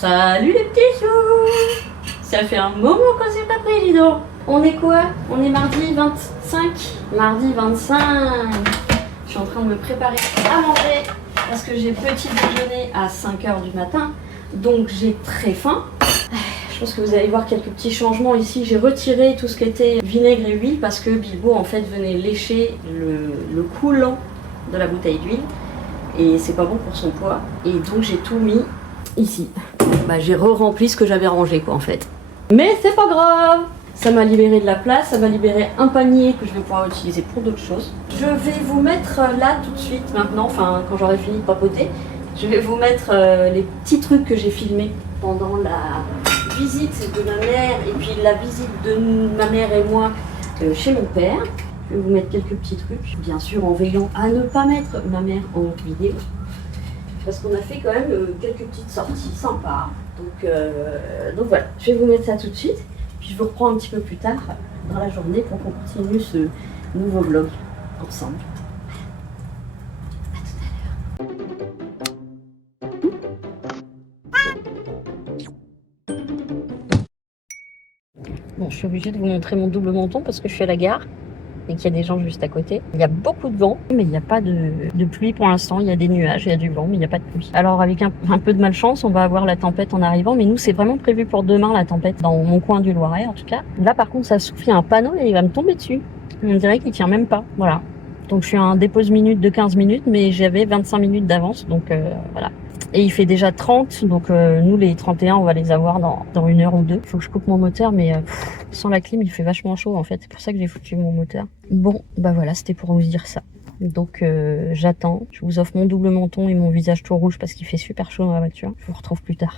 Salut les petits choux! Ça fait un moment qu'on s'est pas pris, dis donc. On est quoi? On est mardi 25. Mardi 25. Je suis en train de me préparer à manger parce que j'ai petit déjeuner à 5h du matin. Donc j'ai très faim. Je pense que vous allez voir quelques petits changements ici. J'ai retiré tout ce qui était vinaigre et huile parce que Bilbo en fait venait lécher le coulant de la bouteille d'huile. Et c'est pas bon pour son poids. Et donc j'ai tout mis ici. Bah, j'ai re-rempli ce que j'avais rangé quoi en fait. Mais c'est pas grave. Ça m'a libéré de la place, ça m'a libéré un panier que je vais pouvoir utiliser pour d'autres choses. Je vais vous mettre là tout de suite maintenant, enfin quand j'aurai fini de papoter, je vais vous mettre les petits trucs que j'ai filmés pendant la visite de ma mère et puis la visite de ma mère et moi chez mon père. Je vais vous mettre quelques petits trucs, bien sûr en veillant à ne pas mettre ma mère en vidéo. Parce qu'on a fait quand même quelques petites sorties sympas. Donc voilà, je vais vous mettre ça tout de suite. Puis je vous reprends un petit peu plus tard dans la journée pour qu'on continue ce nouveau vlog ensemble. À tout à l'heure. Bon, je suis obligée de vous montrer mon double menton parce que je suis à la gare et qu'il y a des gens juste à côté. Il y a beaucoup de vent, mais il n'y a pas de pluie pour l'instant. Il y a des nuages, il y a du vent, mais il n'y a pas de pluie. Alors avec un peu de malchance, on va avoir la tempête en arrivant, mais nous c'est vraiment prévu pour demain la tempête, dans mon coin du Loiret en tout cas. Là par contre ça souffle, il y a un panneau et il va me tomber dessus. On dirait qu'il tient même pas, voilà. Donc je suis à un dépose minute de 15 minutes, mais j'avais 25 minutes d'avance, donc voilà. Et il fait déjà 30, donc nous les 31 on va les avoir dans 1 heure ou 2. Il faut que je coupe mon moteur, mais sans la clim il fait vachement chaud en fait, c'est pour ça que j'ai foutu mon moteur. Bon bah voilà, c'était pour vous dire ça. Donc j'attends, je vous offre mon double menton et mon visage tout rouge parce qu'il fait super chaud dans la voiture. Je vous retrouve plus tard.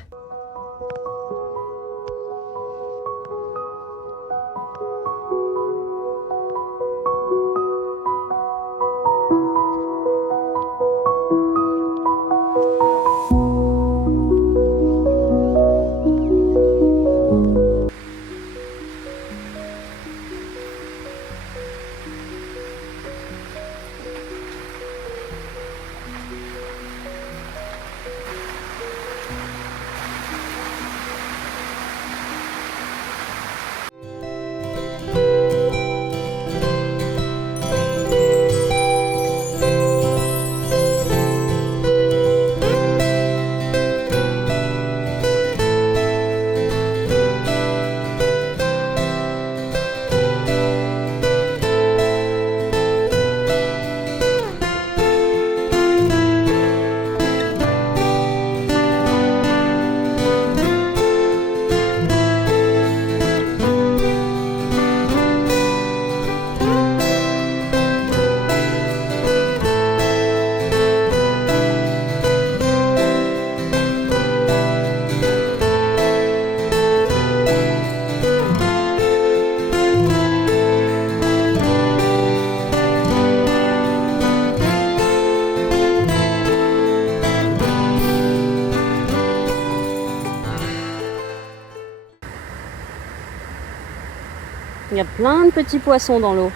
Il y a plein de petits poissons dans l'eau.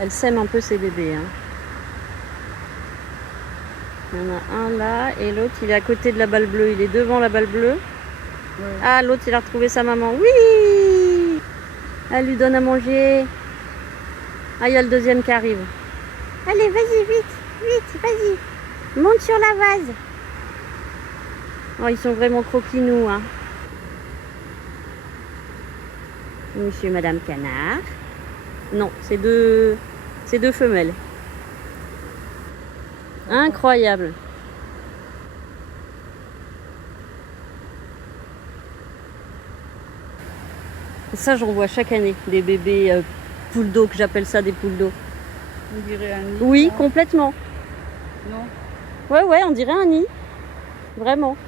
Elle sème un peu ses bébés. Hein. Il y en a un là et l'autre il est à côté de la balle bleue. Il est devant la balle bleue. Ouais. Ah, l'autre il a retrouvé sa maman. Oui! Elle lui donne à manger. Ah, il y a le deuxième qui arrive. Allez, vas-y, vite, vite, vas-y. Monte sur la vase. Oh, ils sont vraiment croquinous, hein. Monsieur et Madame Canard. Non, c'est deux femelles. Incroyable. Ça, j'en vois chaque année. Des bébés poules d'eau, que j'appelle ça des poules d'eau. On dirait un nid. Oui, ça. complètement. Non. Ouais, on dirait un nid. Vraiment.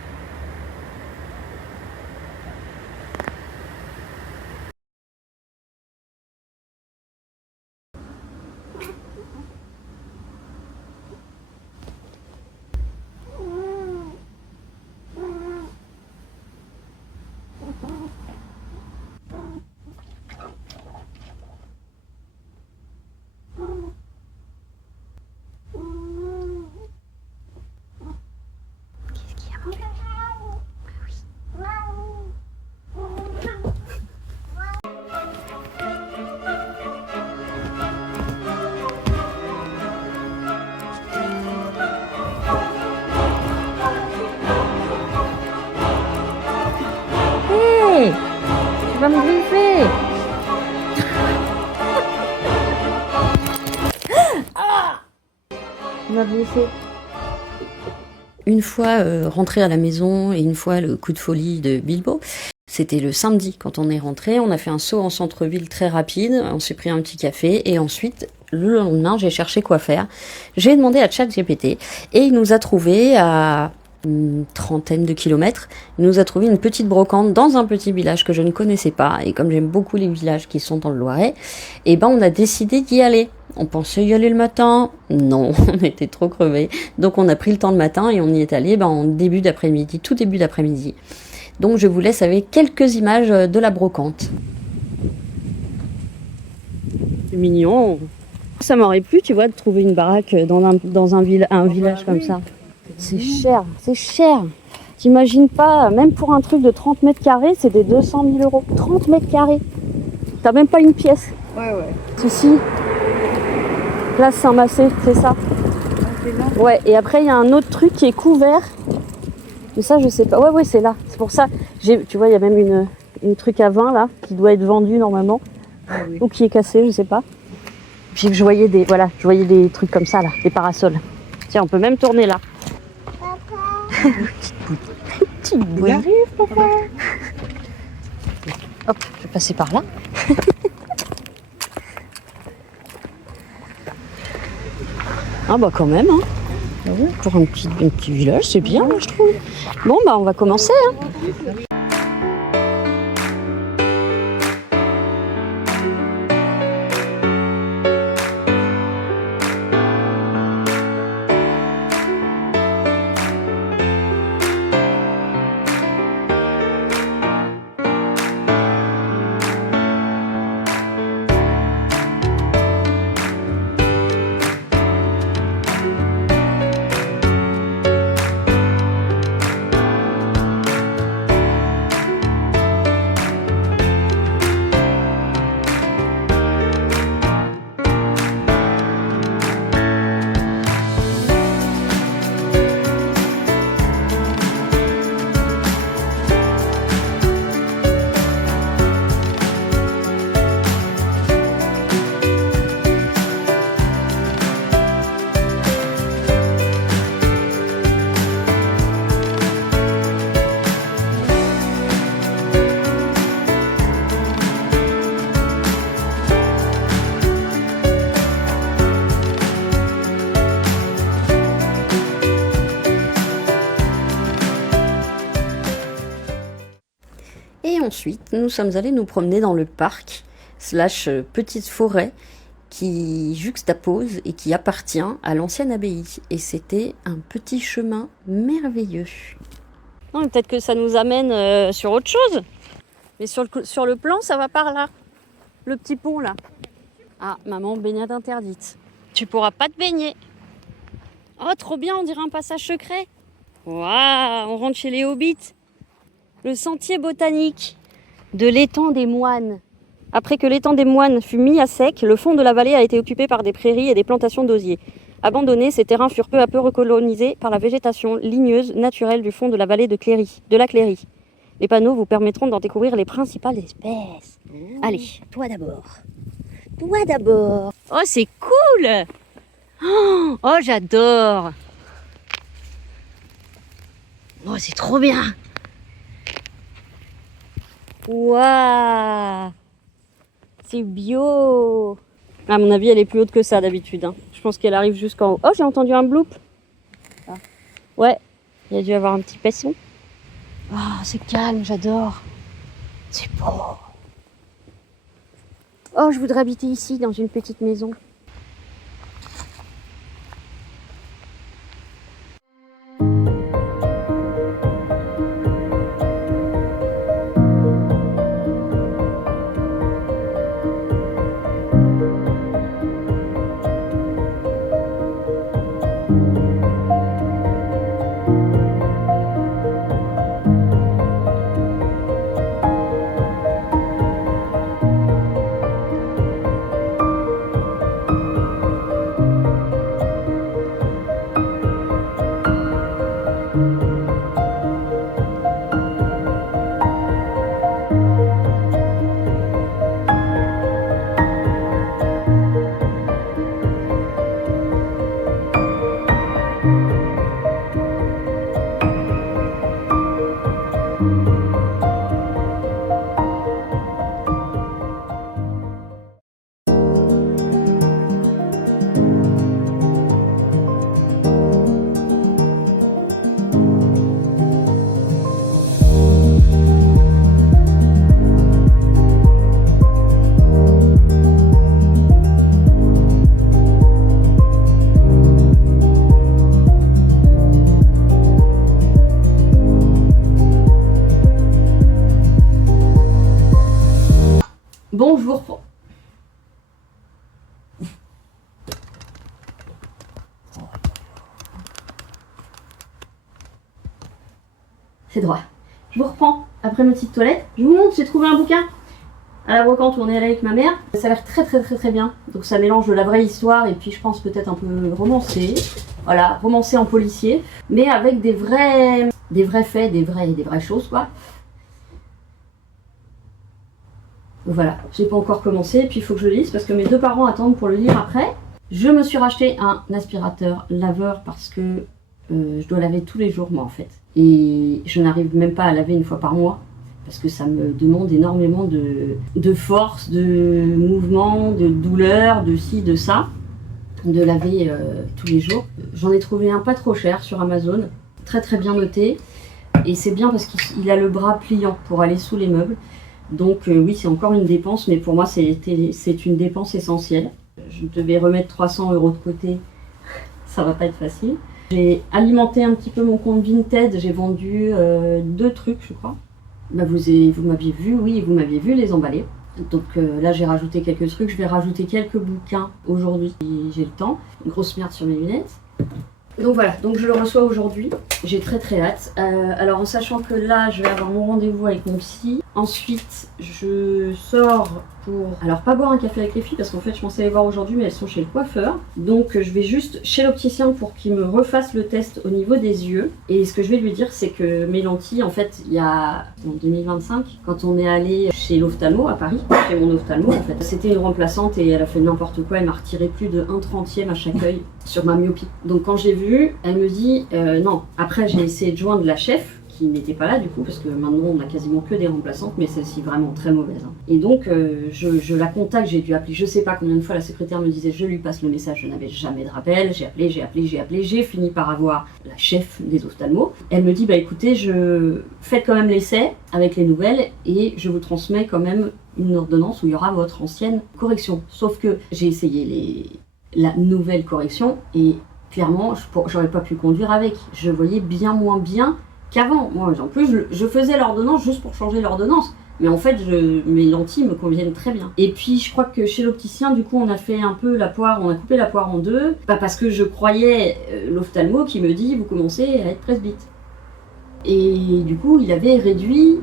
Tu m'as blessée. Une fois rentré à la maison et une fois le coup de folie de Bilbo, c'était le samedi quand on est rentré. On a fait un saut en centre-ville très rapide, on s'est pris un petit café et ensuite le lendemain j'ai cherché quoi faire. J'ai demandé à ChatGPT et il nous a trouvé à une trentaine de kilomètres, il nous a trouvé une petite brocante dans un petit village que je ne connaissais pas et comme j'aime beaucoup les villages qui sont dans le Loiret, et ben on a décidé d'y aller. On pensait y aller le matin, non, on était trop crevés. Donc on a pris le temps le matin et on y est allé en début d'après-midi, tout début d'après-midi. Donc je vous laisse avec quelques images de la brocante. C'est mignon. Ça m'aurait plu, tu vois, de trouver une baraque dans un village comme ça. C'est cher, c'est cher. T'imagines pas, même pour un truc de 30 mètres carrés, c'est des 200 000 euros. 30 mètres carrés. T'as même pas une pièce. Ouais. Ceci. Place Saint-Massé, c'est ça. Ouais, et après il y a un autre truc qui est couvert. Mais ça je sais pas. Ouais, c'est là. C'est pour ça. Tu vois, il y a même une truc à vin là, qui doit être vendue normalement. Ah, oui. Ou qui est cassée, je sais pas. Puis je voyais des trucs comme ça là, des parasols. Tiens, on peut même tourner là. Petite boule. Il arrive, papa. Hop, je vais passer par là. Ah bah quand même, hein. Pour un petit village, c'est bien, je trouve. Bon bah on va commencer, hein. Et ensuite, nous sommes allés nous promener dans le parc, / petite forêt, qui juxtapose et qui appartient à l'ancienne abbaye. Et c'était un petit chemin merveilleux. Non, mais peut-être que ça nous amène sur autre chose. Mais sur le plan, ça va par là. Le petit pont là. Ah, maman, baignade interdite. Tu pourras pas te baigner. Oh, trop bien, on dirait un passage secret. Waouh, on rentre chez les hobbits. Le sentier botanique de l'étang des Moines. Après que l'étang des Moines fut mis à sec, le fond de la vallée a été occupé par des prairies et des plantations d'osiers. Abandonnés, ces terrains furent peu à peu recolonisés par la végétation ligneuse naturelle du fond de la vallée de la Cléry. Les panneaux vous permettront d'en découvrir les principales espèces. Allez, toi d'abord. Toi d'abord. Oh, c'est cool. Oh, j'adore. Oh, c'est trop bien. Waouh, c'est bio. À mon avis, elle est plus haute que ça d'habitude. Hein. Je pense qu'elle arrive jusqu'en haut. Oh, j'ai entendu un bloop. Ah. Ouais, il y a dû avoir un petit poisson. Oh, c'est calme, j'adore. C'est beau. Oh, je voudrais habiter ici, dans une petite maison. je vous reprends. C'est droit. Je vous reprends après ma petite toilette. Je vous montre, j'ai trouvé un bouquin à la brocante où on est allé avec ma mère. Ça a l'air très bien. Donc ça mélange la vraie histoire et puis je pense peut-être un peu romancé. Voilà, romancé en policier, mais avec des vrais faits, des vraies choses quoi. Donc voilà, j'ai pas encore commencé, puis il faut que je lise parce que mes deux parents attendent pour le lire après. Je me suis racheté un aspirateur laveur parce que je dois laver tous les jours moi en fait. Et je n'arrive même pas à laver une fois par mois parce que ça me demande énormément de force, de mouvement, de douleur, de ci, de ça, de laver tous les jours. J'en ai trouvé un pas trop cher sur Amazon, très bien noté. Et c'est bien parce qu'il a le bras pliant pour aller sous les meubles. Donc oui, c'est encore une dépense, mais pour moi c'est une dépense essentielle. Je devais remettre 300 € de côté, ça va pas être facile. J'ai alimenté un petit peu mon compte Vinted, j'ai vendu 2 trucs je crois. Bah, vous m'aviez vu, oui, vous m'aviez vu les emballer. Donc là j'ai rajouté quelques trucs, je vais rajouter quelques bouquins aujourd'hui si j'ai le temps. Une grosse merde sur mes lunettes. Donc voilà, donc je le reçois aujourd'hui, j'ai très hâte. Alors en sachant que là je vais avoir mon rendez-vous avec mon psy. Ensuite je sors pour, alors pas boire un café avec les filles parce qu'en fait je pensais les voir aujourd'hui mais elles sont chez le coiffeur. Donc je vais juste chez l'opticien pour qu'il me refasse le test au niveau des yeux. Et ce que je vais lui dire c'est que mes lentilles en fait il y a en 2025 quand on est allé chez l'ophtalmo à Paris, chez mon ophtalmo en fait, c'était une remplaçante et elle a fait n'importe quoi, elle m'a retiré plus de 1/30 à chaque œil sur ma myopie. Donc quand j'ai vu, elle me dit non. Après j'ai essayé de joindre la chef qui n'était pas là du coup parce que maintenant on a quasiment que des remplaçantes mais celle-ci vraiment très mauvaise hein. Et donc je la contacte, j'ai dû appeler je sais pas combien de fois, la secrétaire me disait je lui passe le message, je n'avais jamais de rappel, j'ai appelé, j'ai fini par avoir la chef des ophtalmos. Elle me dit bah écoutez, faites quand même l'essai avec les nouvelles et je vous transmets quand même une ordonnance où il y aura votre ancienne correction. Sauf que j'ai essayé la nouvelle correction et clairement j'aurais pas pu conduire avec, je voyais bien moins bien qu'avant. Moi, en plus, je faisais l'ordonnance juste pour changer l'ordonnance. Mais en fait, mes lentilles me conviennent très bien. Et puis, je crois que chez l'opticien, du coup, on a fait un peu la poire, on a coupé la poire en deux. Bah, parce que je croyais l'ophtalmo qui me dit, vous commencez à être presbyte. Et du coup, il avait réduit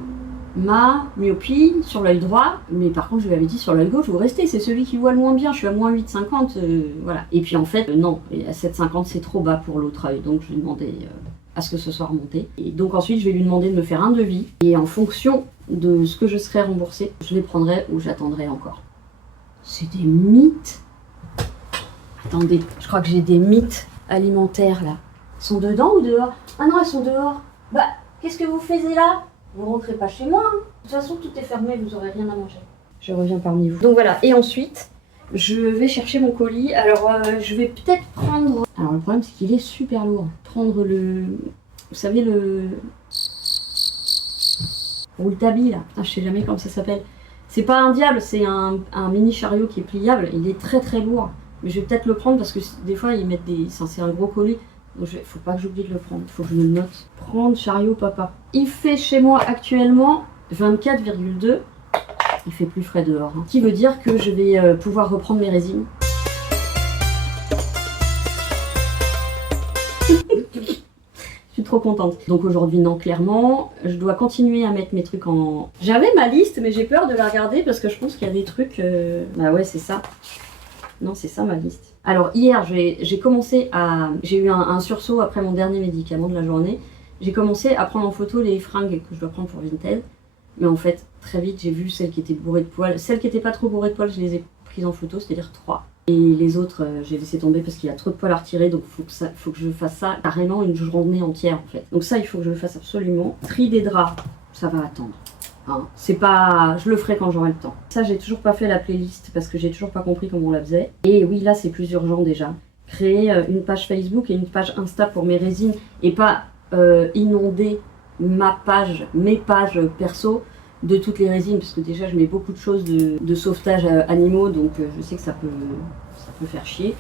ma myopie sur l'œil droit. Mais par contre, je lui avais dit, sur l'œil gauche, vous restez, c'est celui qui voit le moins bien. Je suis à moins 8,50, voilà. Et puis, en fait, non, à 7,50, c'est trop bas pour l'autre œil. Donc, je lui ai demandé à ce que ce soit remonté. Et donc ensuite, je vais lui demander de me faire un devis. Et en fonction de ce que je serai remboursée, je les prendrai ou j'attendrai encore. C'est des mythes. Attendez, je crois que j'ai des mythes alimentaires là. Elles sont dedans ou dehors? Ah non, elles sont dehors. Bah, qu'est-ce que vous faisiez là? Vous rentrez pas chez moi. Hein. De toute façon, tout est fermé, vous aurez rien à manger. Je reviens parmi vous. Donc voilà, et ensuite, je vais chercher mon colis. Alors, je vais peut-être prendre... Alors, le problème, c'est qu'il est super lourd. Prendre le... Vous savez, le rouletabille, là. Putain, je sais jamais comment ça s'appelle. C'est pas un diable, c'est un mini chariot qui est pliable. Il est très lourd. Mais je vais peut-être le prendre parce que des fois, ils mettent des... C'est un gros colis. Donc, faut pas que j'oublie de le prendre. Faut que je me le note. Prendre chariot papa. Il fait chez moi actuellement 24,2. Il fait plus frais dehors. Hein. Ce qui veut dire que je vais pouvoir reprendre mes résines. Je suis trop contente. Donc aujourd'hui, non, clairement, je dois continuer à mettre mes trucs en... J'avais ma liste, mais j'ai peur de la regarder parce que je pense qu'il y a des trucs... Bah ouais, c'est ça. Non, c'est ça ma liste. Alors hier, j'ai commencé à... J'ai eu un sursaut après mon dernier médicament de la journée. J'ai commencé à prendre en photo les fringues que je dois prendre pour Vinted. Mais en fait, très vite, j'ai vu celles qui étaient bourrées de poils. Celles qui n'étaient pas trop bourrées de poils, je les ai prises en photo, c'est-à-dire 3. Et les autres, j'ai laissé tomber parce qu'il y a trop de poils à retirer, donc faut que je fasse ça carrément une journée entière en fait. Donc ça, il faut que je le fasse absolument. Tri des draps, ça va attendre. Hein. C'est pas... Je le ferai quand j'aurai le temps. Ça, j'ai toujours pas fait la playlist parce que j'ai toujours pas compris comment on la faisait. Et oui, là, c'est plus urgent déjà. Créer une page Facebook et une page Insta pour mes résines et pas inonder mes pages perso de toutes les résines parce que déjà je mets beaucoup de choses de sauvetage animaux donc je sais que ça peut faire chier.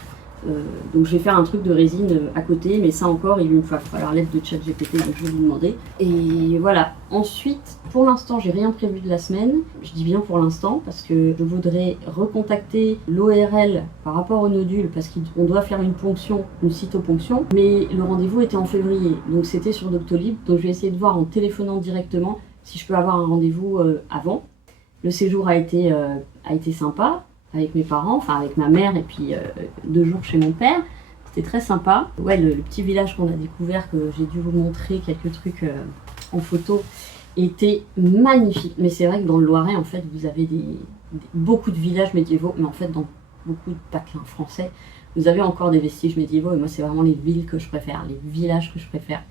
Donc je vais faire un truc de résine à côté, mais ça encore, il me va falloir l'aide de ChatGPT, donc je vais lui demander. Et voilà. Ensuite, pour l'instant, j'ai rien prévu de la semaine. Je dis bien pour l'instant, parce que je voudrais recontacter l'ORL par rapport au nodule, parce qu'on doit faire une ponction, une cytoponction, mais le rendez-vous était en février, donc c'était sur Doctolib, donc je vais essayer de voir en téléphonant directement si je peux avoir un rendez-vous avant. Le séjour a été sympa, avec mes parents, enfin avec ma mère et puis 2 jours chez mon père. C'était très sympa. Ouais, le petit village qu'on a découvert, que j'ai dû vous montrer quelques trucs en photo, était magnifique. Mais c'est vrai que dans le Loiret, en fait, vous avez beaucoup de villages médiévaux, mais en fait, dans beaucoup de patelins français, vous avez encore des vestiges médiévaux. Et moi, c'est vraiment les villes que je préfère, les villages que je préfère.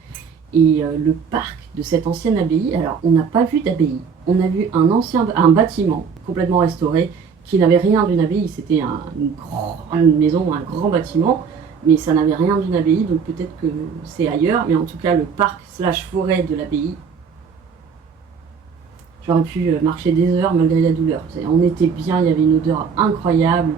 Et le parc de cette ancienne abbaye, alors on n'a pas vu d'abbaye. On a vu un bâtiment complètement restauré, qui n'avait rien d'une abbaye, c'était une grande maison, un grand bâtiment, mais ça n'avait rien d'une abbaye, donc peut-être que c'est ailleurs, mais en tout cas le parc / forêt de l'abbaye, j'aurais pu marcher des heures malgré la douleur. On était bien, il y avait une odeur incroyable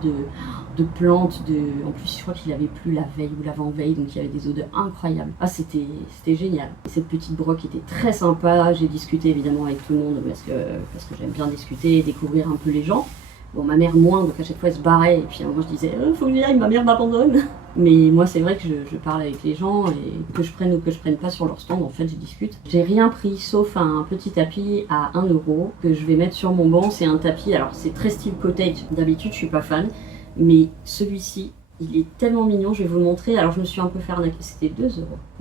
de plantes, en plus je crois qu'il avait plu la veille ou l'avant-veille, donc il y avait des odeurs incroyables. Ah, c'était génial. Et cette petite broque était très sympa, j'ai discuté évidemment avec tout le monde, parce que j'aime bien discuter et découvrir un peu les gens. Bon, ma mère moins, donc à chaque fois elle se barrait, et puis moi je disais faut que j'y aille, ma mère m'abandonne. Mais moi c'est vrai que je parle avec les gens, et que je prenne ou que je prenne pas sur leur stand, en fait je discute. J'ai rien pris sauf un petit tapis à 1 € que je vais mettre sur mon banc. C'est un tapis, alors c'est très style cottage, d'habitude je suis pas fan, mais celui-ci il est tellement mignon, je vais vous le montrer. Alors je me suis un peu fait arnaquer, c'était 2 €.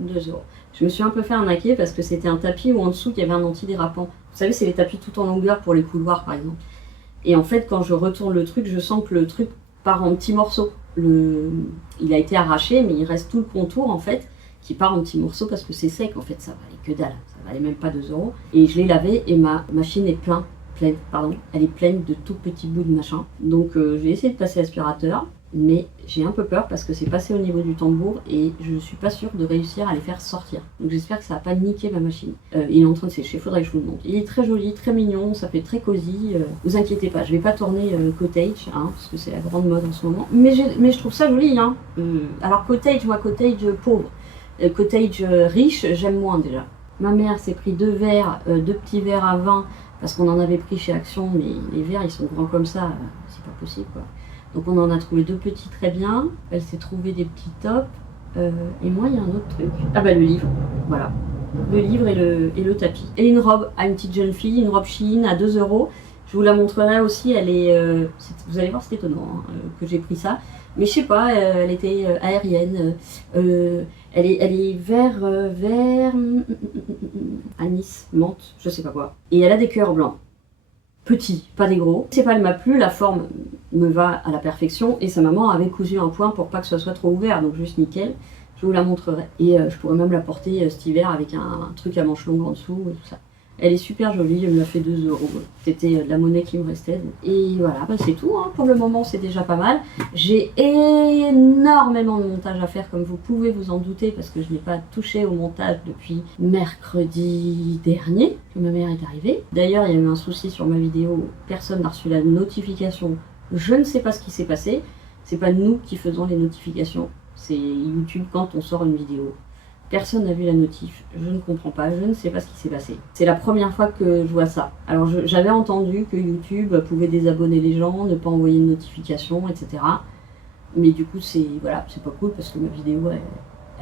2 €. Je me suis un peu fait arnaquer parce que c'était un tapis où en dessous il y avait un antidérapant. Vous savez, c'est les tapis tout en longueur pour les couloirs par exemple. Et en fait, quand je retourne le truc, je sens que le truc part en petits morceaux. Il a été arraché, mais il reste tout le contour, en fait, qui part en petits morceaux parce que c'est sec, en fait, ça valait que dalle. Ça valait même pas 2 €. Et je l'ai lavé et ma machine est pleine, elle est pleine de tout petits bouts de machin. Donc, j'ai essayé de passer l'aspirateur, mais j'ai un peu peur parce que c'est passé au niveau du tambour et je suis pas sûre de réussir à les faire sortir. Donc j'espère que ça va pas niquer ma machine. Il est en train de sécher, faudrait que je vous le montre. Il est très joli, très mignon, ça fait très cosy. Vous inquiétez pas, je vais pas tourner cottage, hein, parce que c'est la grande mode en ce moment. Mais je trouve ça joli, hein. Alors cottage, moi cottage pauvre. Cottage riche, j'aime moins déjà. Ma mère s'est pris 2 petits verres à vin, parce qu'on en avait pris chez Action, mais les verres ils sont grands comme ça, c'est pas possible quoi. Donc on en a trouvé 2 petits très bien. Elle s'est trouvée des petits tops. Et moi, il y a un autre truc. Ah bah le livre, voilà. Le livre et le tapis. Et une robe à une petite jeune fille, une robe Shein à 2 €. Je vous la montrerai aussi, elle est... vous allez voir, c'est étonnant hein, que j'ai pris ça. Mais je sais pas, elle était aérienne. Elle est vert anis, menthe, je sais pas quoi. Et elle a des cœurs blancs. Petits, pas des gros. C'est pas, elle m'a plu, la forme me va à la perfection et sa maman avait cousu un point pour pas que ce soit trop ouvert, donc juste nickel. Je vous la montrerai. Et je pourrais même la porter cet hiver avec un truc à manches longues en dessous et tout ça. Elle est super jolie, elle me l'a fait 2 €. C'était de la monnaie qui me restait. Et voilà, bah c'est tout. Hein. Pour le moment, c'est déjà pas mal. J'ai énormément de montage à faire, comme vous pouvez vous en douter, parce que je n'ai pas touché au montage depuis mercredi dernier, que ma mère est arrivée. D'ailleurs, il y a eu un souci sur ma vidéo. Personne n'a reçu la notification. Je ne sais pas ce qui s'est passé. C'est pas nous qui faisons les notifications. C'est YouTube quand on sort une vidéo. Personne n'a vu la notif, je ne comprends pas, je ne sais pas ce qui s'est passé. C'est la première fois que je vois ça. Alors j'avais entendu que YouTube pouvait désabonner les gens, ne pas envoyer de notification, etc. Mais du coup c'est pas cool parce que ma vidéo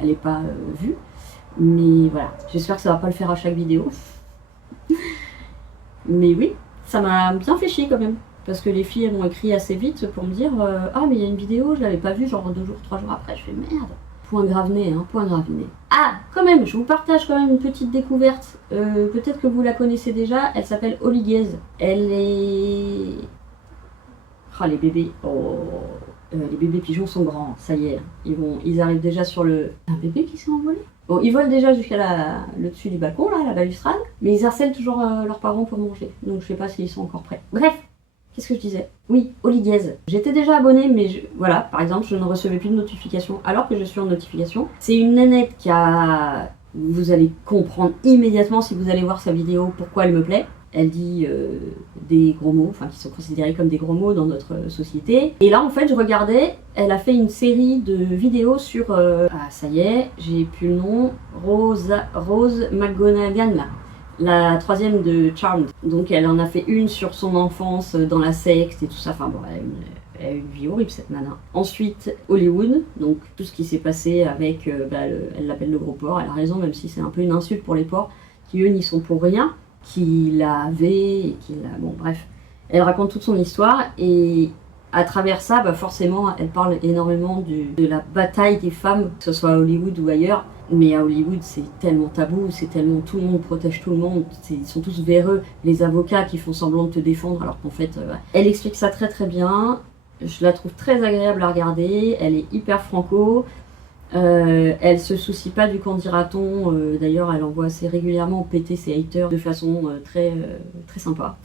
elle est pas vue. Mais voilà, j'espère que ça va pas le faire à chaque vidéo. Mais oui, ça m'a bien fait chier quand même. Parce que les filles elles m'ont écrit assez vite pour me dire ah mais il y a une vidéo, je l'avais pas vue genre 2 jours, 3 jours après. Je fais merde. Point gravé, hein, point gravé. Ah, quand même, je vous partage quand même une petite découverte. Peut-être que vous la connaissez déjà. Elle s'appelle Holly. Elle est... Ah, les bébés. Oh, les bébés pigeons sont grands. Ça y est, ils arrivent déjà sur le... Un bébé qui s'est envolé. Bon, ils volent déjà jusqu'à le dessus du balcon, là, la balustrade. Mais ils harcèlent toujours leurs parents pour manger. Donc je sais pas s'ils sont encore prêts. Bref. Qu'est-ce que je disais? Oui, Holly. J'étais déjà abonnée, mais voilà, par exemple, je ne recevais plus de notification alors que je suis en notification. C'est une nénette qui a... Vous allez comprendre immédiatement si vous allez voir sa vidéo pourquoi elle me plaît. Elle dit des gros mots, enfin qui sont considérés comme des gros mots dans notre société. Et là en fait je regardais, elle a fait une série de vidéos sur, ah ça y est, j'ai plus le nom, Rose McGonagall là. La troisième de Charmed. Donc elle en a fait une sur son enfance dans la secte et tout ça. Enfin bon, elle a une vie horrible cette nana. Ensuite Hollywood, donc tout ce qui s'est passé avec, elle l'appelle le gros porc. Elle a raison, même si c'est un peu une insulte pour les porcs, qui eux n'y sont pour rien, qui l'avaient, et qui l'a... Bon bref. Elle raconte toute son histoire et à travers ça, forcément, elle parle énormément de la bataille des femmes, que ce soit à Hollywood ou ailleurs. Mais à Hollywood, c'est tellement tabou, c'est tellement tout le monde protège tout le monde, ils sont tous véreux, les avocats qui font semblant de te défendre, alors qu'en fait, elle explique ça très très bien. Je la trouve très agréable à regarder, elle est hyper franco, elle se soucie pas du qu'en dira-t-on, d'ailleurs elle envoie assez régulièrement péter ses haters de façon très sympa.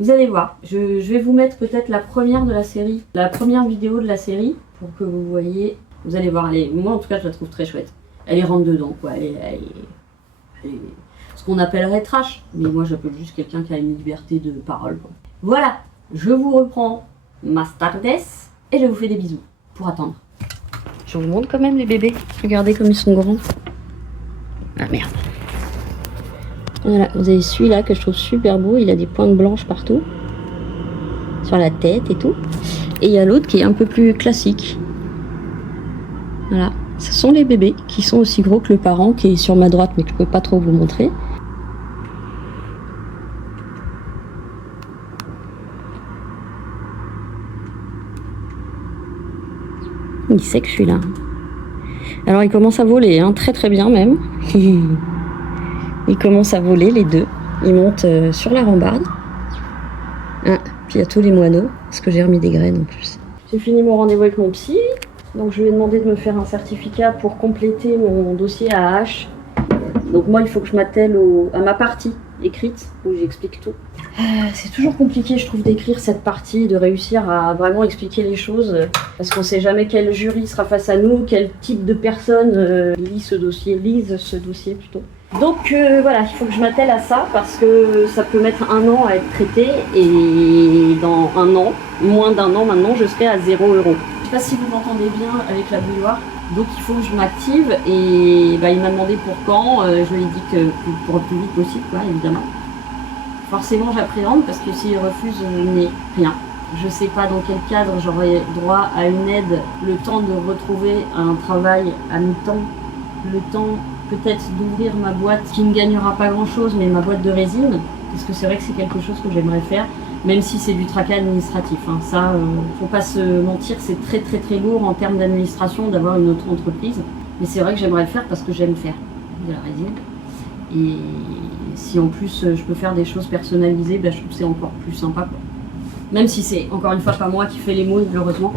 Vous allez voir, je vais vous mettre peut-être la première de la série, la première vidéo de la série, pour que vous voyez, vous allez voir, moi en tout cas je la trouve très chouette. Elle est rentre dedans, quoi. Elle est ce qu'on appellerait trash, mais moi j'appelle juste quelqu'un qui a une liberté de parole, quoi. Voilà, je vous reprends más tardes et je vous fais des bisous pour attendre. Je vous montre quand même les bébés. Regardez comme ils sont grands. Ah merde. Voilà, vous avez celui-là que je trouve super beau. Il a des pointes blanches partout. Sur la tête et tout. Et il y a l'autre qui est un peu plus classique. Voilà. Ce sont les bébés qui sont aussi gros que le parent qui est sur ma droite mais que je ne peux pas trop vous montrer. Il sait que je suis là. Alors il commence à voler, hein, très très bien même. Il commence à voler les deux. Il monte sur la rambarde. Ah, puis il y a tous les moineaux, parce que j'ai remis des graines en plus. J'ai fini mon rendez-vous avec mon psy. Donc je lui ai demandé de me faire un certificat pour compléter mon dossier AH. Donc moi il faut que je m'attelle à ma partie écrite où j'explique tout. C'est toujours compliqué je trouve d'écrire cette partie, de réussir à vraiment expliquer les choses parce qu'on sait jamais quel jury sera face à nous, quel type de personne lise ce dossier plutôt. Donc voilà, il faut que je m'attelle à ça parce que ça peut mettre 1 an à être traité et dans 1 an, moins d'1 an maintenant, je serai à 0 €. Je sais pas si vous m'entendez bien avec la bouilloire, donc il faut que je m'active et il m'a demandé pour quand, je lui ai dit que pour le plus vite possible, quoi, évidemment. Forcément j'appréhende parce que s'il refuse, je n'ai rien. Je sais pas dans quel cadre j'aurai droit à une aide, le temps de retrouver un travail à mi-temps, le temps peut-être d'ouvrir ma boîte qui ne gagnera pas grand chose, mais ma boîte de résine, parce que c'est vrai que c'est quelque chose que j'aimerais faire. Même si c'est du tracas administratif, hein. Ça, faut pas se mentir, c'est très très très lourd en termes d'administration d'avoir une auto-entreprise. Mais c'est vrai que j'aimerais le faire parce que j'aime faire de la résine. Et si en plus je peux faire des choses personnalisées, je trouve que c'est encore plus sympa, quoi. Même si c'est encore une fois pas moi qui fais les moules, heureusement,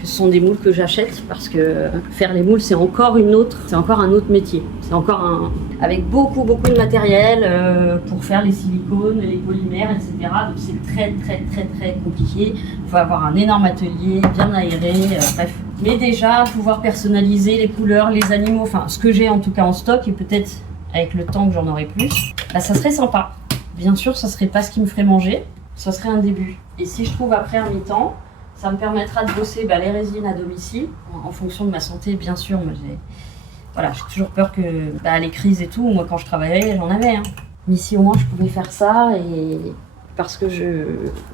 que ce sont des moules que j'achète parce que faire les moules c'est encore un autre métier. C'est encore avec beaucoup de matériel pour faire les silicones, les polymères, etc. Donc c'est très compliqué. Il faut avoir un énorme atelier, bien aéré, bref. Mais déjà pouvoir personnaliser les couleurs, les animaux, enfin ce que j'ai en tout cas en stock et peut-être avec le temps que j'en aurai plus, ça serait sympa. Bien sûr, ça serait pas ce qui me ferait manger, ça serait un début. Et si je trouve après un mi-temps, ça me permettra de bosser les résines à domicile, en fonction de ma santé, bien sûr. Moi, j'ai toujours peur que les crises et tout, moi quand je travaillais, j'en avais. Hein. Mais si au moins je pouvais faire ça, et parce que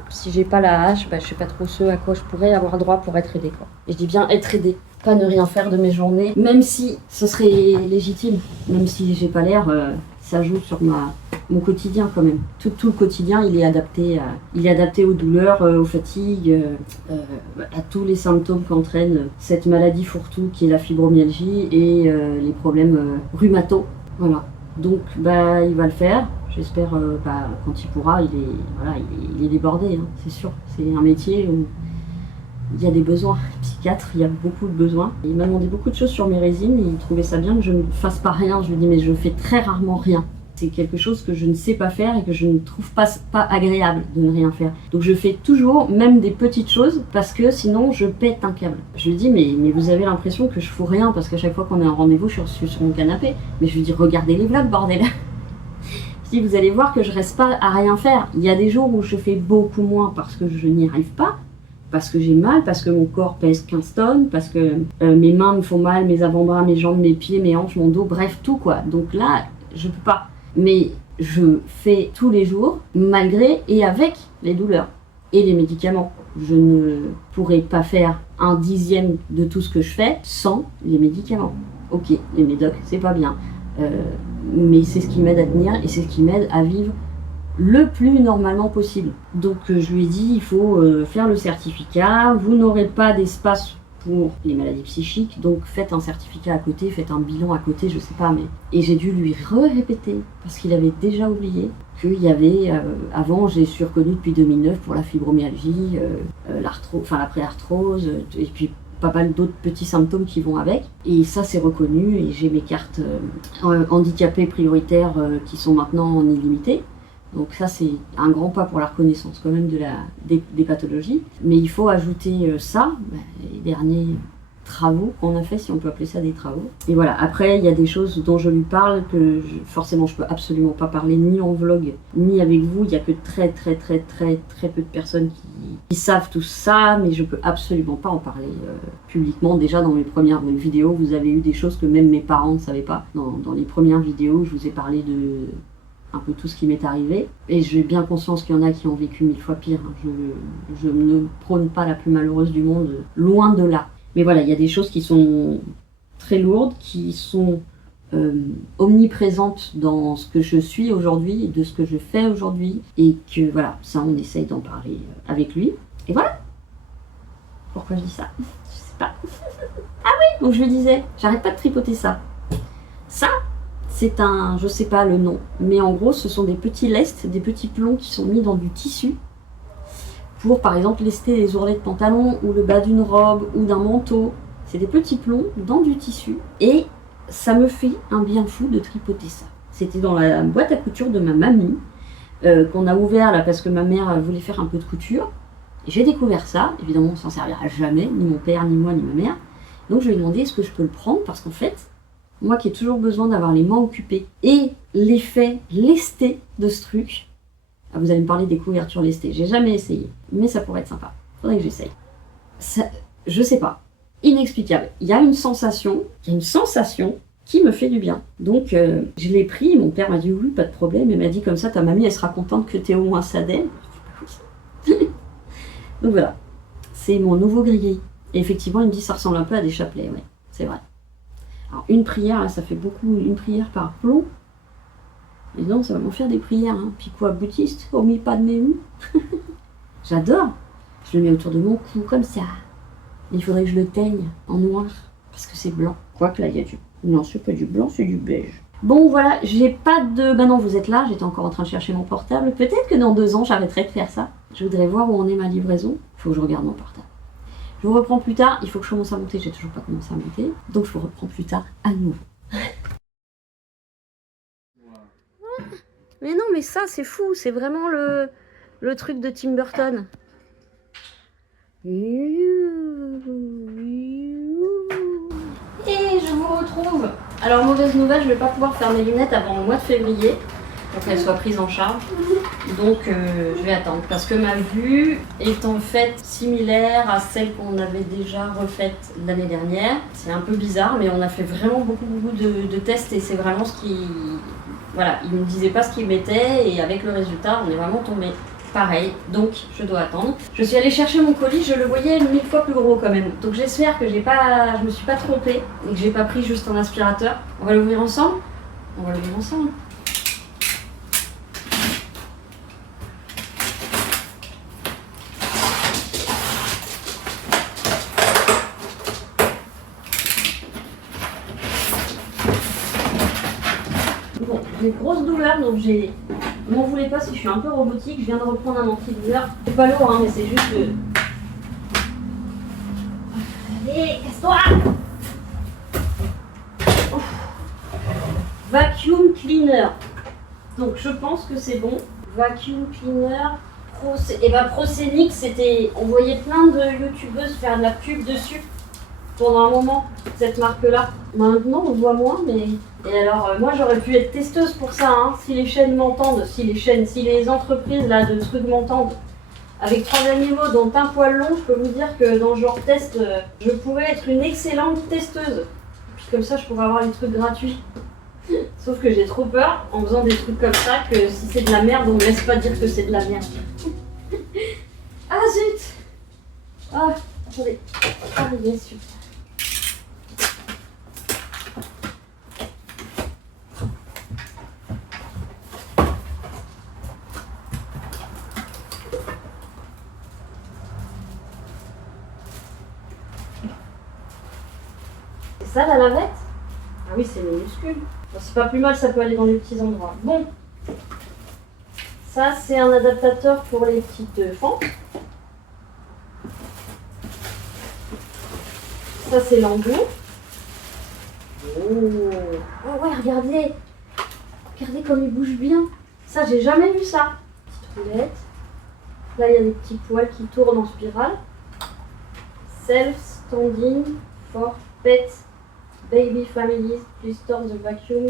si j'ai pas la hache, je sais pas trop ce à quoi je pourrais avoir droit pour être aidée, quoi. Et je dis bien être aidée, pas ne rien faire de mes journées, même si ce serait légitime, même si j'ai pas l'air, ça joue sur mon quotidien quand même. Tout le quotidien, il est adapté aux douleurs, aux fatigues, à tous les symptômes qu'entraîne cette maladie fourre-tout qui est la fibromyalgie et les problèmes rhumato. Voilà. Donc il va le faire. J'espère quand il pourra, il est débordé, hein, c'est sûr. C'est un métier où il y a des besoins. Psychiatre, il y a beaucoup de besoins. Il m'a demandé beaucoup de choses sur mes résines et il trouvait ça bien que je ne fasse pas rien. Je lui dis mais je fais très rarement rien. C'est quelque chose que je ne sais pas faire et que je ne trouve pas agréable de ne rien faire. Donc je fais toujours, même des petites choses, parce que sinon je pète un câble. Je lui dis mais vous avez l'impression que je fous rien parce qu'à chaque fois qu'on est en rendez-vous, je suis sur mon canapé. Mais je lui dis regardez les vlogs, bordel. dis, vous allez voir que je reste pas à rien faire. Il y a des jours où je fais beaucoup moins parce que je n'y arrive pas, parce que j'ai mal, parce que mon corps pèse 15 tonnes, parce que mes mains me font mal, mes avant-bras, mes jambes, mes pieds, mes hanches, mon dos, bref, tout quoi. Donc là, je peux pas. Mais je fais tous les jours, malgré et avec les douleurs et les médicaments. Je ne pourrais pas faire un dixième de tout ce que je fais sans les médicaments. Ok, les médocs, c'est pas bien. Mais c'est ce qui m'aide à tenir et c'est ce qui m'aide à vivre le plus normalement possible. Donc je lui ai dit, il faut faire le certificat, vous n'aurez pas d'espace pour les maladies psychiques, donc faites un certificat à côté, faites un bilan à côté, je sais pas, mais... Et j'ai dû lui répéter, parce qu'il avait déjà oublié, qu'il y avait, avant, j'ai suis reconnue depuis 2009 pour la fibromyalgie, la préarthrose, et puis pas mal d'autres petits symptômes qui vont avec. Et ça, c'est reconnu, et j'ai mes cartes handicapées prioritaires qui sont maintenant en illimité. Donc ça, c'est un grand pas pour la reconnaissance quand même des pathologies. Mais il faut ajouter les derniers travaux qu'on a fait, si on peut appeler ça des travaux. Et voilà, après, il y a des choses dont je lui parle que forcément, je peux absolument pas parler ni en vlog, ni avec vous. Il y a que très peu de personnes qui savent tout ça, mais je peux absolument pas en parler publiquement. Déjà, dans mes premières vidéos, vous avez eu des choses que même mes parents ne savaient pas. Dans les premières vidéos, je vous ai parlé de... un peu tout ce qui m'est arrivé. Et j'ai bien conscience qu'il y en a qui ont vécu 1000 fois pire. Je ne prône pas la plus malheureuse du monde, loin de là. Mais voilà, il y a des choses qui sont très lourdes, qui sont omniprésentes dans ce que je suis aujourd'hui, de ce que je fais aujourd'hui. Et que voilà, ça on essaye d'en parler avec lui. Et voilà. Pourquoi je dis ça? Je sais pas. Ah oui, donc je lui disais, j'arrête pas de tripoter ça. Ça, c'est un, je sais pas le nom, mais en gros ce sont des petits lestes, des petits plombs qui sont mis dans du tissu pour par exemple lester les ourlets de pantalon ou le bas d'une robe ou d'un manteau. C'est des petits plombs dans du tissu et ça me fait un bien fou de tripoter ça. C'était dans la boîte à couture de ma mamie qu'on a ouvert là parce que ma mère voulait faire un peu de couture. Et j'ai découvert ça, évidemment on s'en servira jamais, ni mon père, ni moi, ni ma mère. Donc je lui ai demandé est-ce que je peux le prendre parce qu'en fait, moi qui ai toujours besoin d'avoir les mains occupées et l'effet lesté de ce truc, vous allez me parler des couvertures lestées, j'ai jamais essayé, mais ça pourrait être sympa, faudrait que j'essaye. Je sais pas, inexplicable, il y a une sensation qui me fait du bien. Donc je l'ai pris, mon père m'a dit oui, pas de problème, il m'a dit comme ça ta mamie elle sera contente que t'aies au moins ça d'elle. Donc voilà, c'est mon nouveau grillé. Et effectivement il me dit ça ressemble un peu à des chapelets, ouais, c'est vrai. Alors une prière, là, ça fait beaucoup, une prière par plomb. Et non, ça va m'en faire des prières, hein. Puis quoi, bouddhiste, Omi Padme Hum. J'adore. Je le mets autour de mon cou, comme ça. Mais il faudrait que je le teigne en noir, parce que c'est blanc. Quoique là, il y a du... Non, c'est pas du blanc, c'est du beige. Bon, voilà, j'ai pas de... Bah non, vous êtes là, j'étais encore en train de chercher mon portable. Peut-être que dans 2 ans, j'arrêterai de faire ça. Je voudrais voir où en est ma livraison. Faut que je regarde mon portable. Je vous reprends plus tard, il faut que je commence à monter, j'ai toujours pas commencé à monter, donc je vous reprends plus tard à nouveau. Mais non, mais ça c'est fou, c'est vraiment le truc de Tim Burton. Et je vous retrouve. Alors mauvaise nouvelle, je vais pas pouvoir faire mes lunettes avant le mois de février. Pour qu'elle soit prise en charge. Donc je vais attendre parce que ma vue est en fait similaire à celle qu'on avait déjà refaite l'année dernière. C'est un peu bizarre mais on a fait vraiment beaucoup de tests et c'est vraiment ce qui... Voilà, ils ne me disaient pas ce qu'ils mettaient et avec le résultat on est vraiment tombé pareil. Donc je dois attendre. Je suis allée chercher mon colis, je le voyais 1000 fois plus gros quand même. Donc j'espère que je me suis pas trompée et que j'ai pas pris juste un aspirateur. On va l'ouvrir ensemble. Bon, j'ai une grosse douleur, donc ne m'en voulez pas si je suis un peu robotique, je viens de reprendre un antidouleur. C'est pas lourd, hein, mais c'est juste que... Allez, casse-toi! Vacuum cleaner. Donc je pense que c'est bon. Vacuum cleaner. Et bah Procenix, c'était... On voyait plein de youtubeuses faire de la pub dessus. pendant un moment, cette marque-là. Maintenant, on voit moins, mais... Et alors, moi, j'aurais pu être testeuse pour ça, hein. Si les chaînes m'entendent, si les entreprises là, de trucs m'entendent, avec 3 animaux dont un poil long, je peux vous dire que dans le genre test, je pourrais être une excellente testeuse. Puis comme ça, je pourrais avoir les trucs gratuits. Sauf que j'ai trop peur, en faisant des trucs comme ça, que si c'est de la merde, on me laisse pas dire que c'est de la merde. Ah zut! Ah, attendez. Ah, bien sûr. C'est ça la lavette? Ah oui, c'est minuscule. Bon, c'est pas plus mal, ça peut aller dans les petits endroits. Bon. Ça, c'est un adaptateur pour les petites fentes. Ça, c'est l'embout. Oh ouais, regardez. Regardez comme il bouge bien. Ça, j'ai jamais vu ça. Petite roulette. Là, il y a des petits poils qui tournent en spirale. Self-standing for pet baby families. Please store the vacuum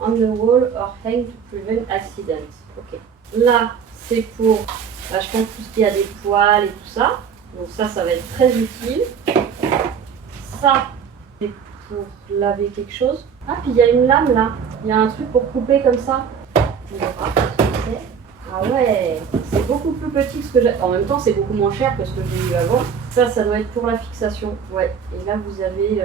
on the wall or hang to prevent accidents. Ok. Là, c'est pour, je pense, tout ce qui a des poils et tout ça. Donc ça va être très utile. Ça, c'est pour laver quelque chose. Ah, puis il y a une lame là. Il y a un truc pour couper comme ça. On va voir ce que c'est. Ah ouais, c'est beaucoup plus petit que ce que j'ai. En même temps, c'est beaucoup moins cher que ce que j'ai eu avant. Ça doit être pour la fixation. Ouais. Et là, vous avez